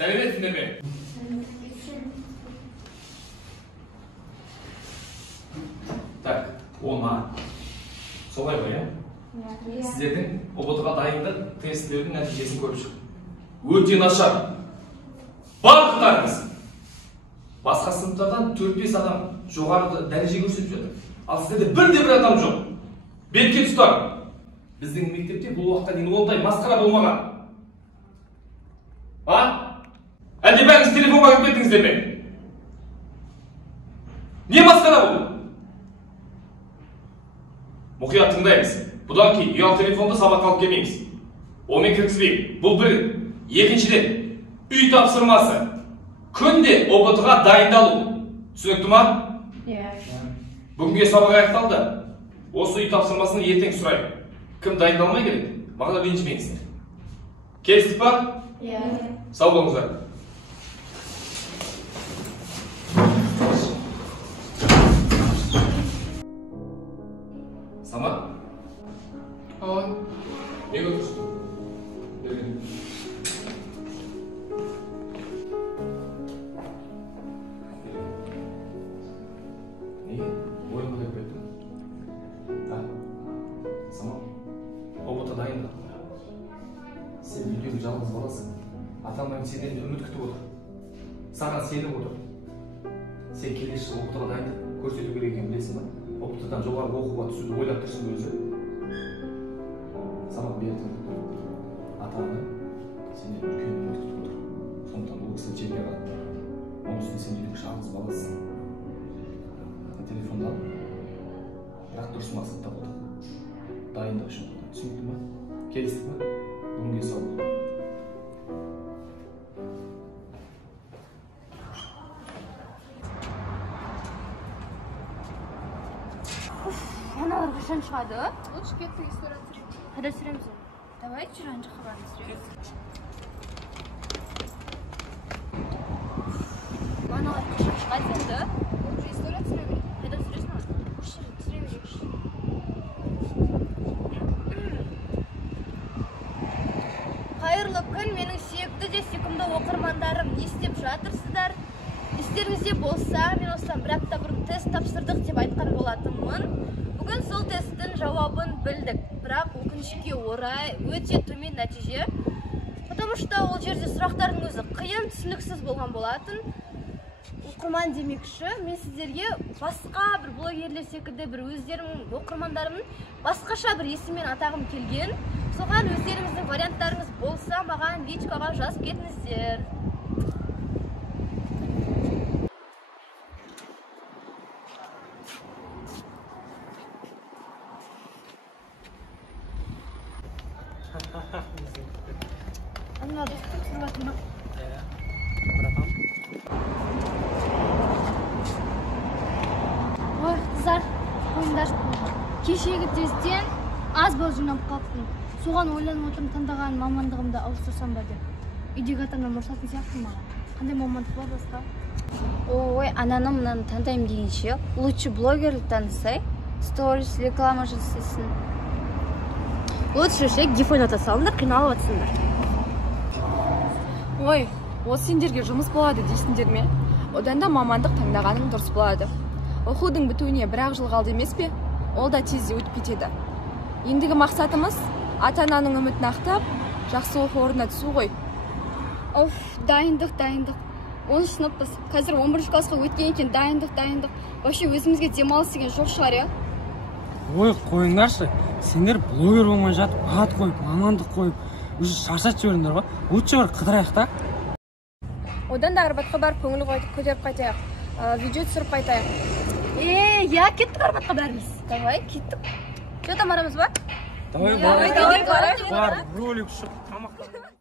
Сәлеметсіңдер ме? Так, 10А. Солай ғой, иә? Сіздердің ұбт-ға дайындық тестілердің нәтижесін көріп шық. Өте нашар. Барлықтарыңыз. Басқа сыныптардан 4-5 адам жоғары дәреже көрсетіп жатыр. Ал сіздерде бір адам жоқ. Бетке тұстар. Біздің мектепте бұл уақытта дейін ондай масқара болмаған. Әлде бәріңіз телефонға кіріп кеттіңіздер ме? Не масқара бұл? Мұқият тыңдаймыз. Бұдан кейін ұялы телефонды сабаққа алып келмейміз. Онымен кіргізбеймін. Бұл бір. Екіншіден, үй тапсырмасы. Күнде ұбт-ға дайындалу. Түсінікті ма? Иә. Бүгінге сабақ аяқталды. Осы үй тапсырмасını ертең сұрайын. Кім дайындалмай керек? Маған ренжімеңіздер. Келістік па? Иә. Сау болыңыздар. Самат? Не götürsün? Неге? Ойын көтеріп кеттің? Самат? ұбт-ға дайындық. Сен үйдегі жалғыз баласың. Ата-анаң сенен үміт күтіп отыр. Саған сеніп отыр. Сен келесі жылы ұбт-ға дайындық көрсету керек екенін білесің ба? ұбт-дан жоғары оқуға түсуді ойлап тұрсың өзі. Самат бердім. Ата-ана сенен үлкен үміт күтіп отыр. Сондықтан ол кісі жетпей қалды. Оның үстіне сен үйдегі жалғыз баласың. Телефонды ал. Бірақ дұрыс мақсатта отыр. Дайындық үшін. Түсінікті ма? Келістік па? Бүгінге сау бол. Аналар қашан шығады? Лучше кетті ресторан сүреміз. Қайда сүреміз? Давай жүрген жаққа барып сүреміз. Аналар қашан шығады енді? Ресторан сүреміз. Қайда сүресің ау? Сүре берейікші. Қайырлы күн, менің сүйікті де сүйкімді оқырмандарым. Не істеп жатырсыздар? Естеріңізде болса, мен осыдан бір апта бұрын тест тапсырдық деп айтқан болатынмын. Бүгін сол тесттің жауабын білдік, бірақ өкінішке орай өте төмен нәтиже. Потому что ол жерде сұрақтардың өзі қиын, түсініксіз болған болатын. Оқырман демекші, мен сіздерге басқа бір блогерлер секілді бір өздерінің оқырмандарымның басқаша бір есіммен атағым келген. Соған өздеріңіздің варианттарыңыз болса, маған личкаға жазып кетіңіздер. Anladım. Sırvatına. Bırakalım. Ой, қыздар, қойыңдар. Кешегі тесттен аз бал жинап қалыптым. Соған ойланып отырмын, таңдаған мамандығымды ауыстырсам ба деп. Үйдегі ата-анам ұрсатын сияқты маған. Қандай мамандық бар басқа? Ой, ананы мынаны таңдаймын дегенше, лучше блогерлік танысай, сторис, реклама жасайсың. Лучше ше гиф ойната салыңдар, қиналып атсыңдар. Ой, осы сендерге жұмыс болады дейсіңдер ме? Одан да мамандық таңдағаның дұрыс болады. Оқудың бітуіне бір-ақ жыл қалды емес пе? Ол да тезде өтіп кетеді. Ендігі мақсатымыз ата-ананың үмітін ақтап, жақсы оқу орнына түсу ғой. Оф, дайындық. 10 сыныппыз. Қазір 11 классқа өткен екен, дайындық. Вообще өзімізге демалыс деген жоқ шығар, я? Ой, қойыңдаршы. Сендер блогер болмай жатып, ат қойып, мамандық қойып, уже шаршатып жіберіңдер ғой. Лучше бір қыдырайық та. Одан да Арбатқа барып көңіл көтеріп қайтайық. Видео түсіріп қайтайық. Я кеттік Арбатқа бәріміз. Давай, кеттік. Что там арамыз бар? Давай, давай, бар, ролик шығып, тамақтанып.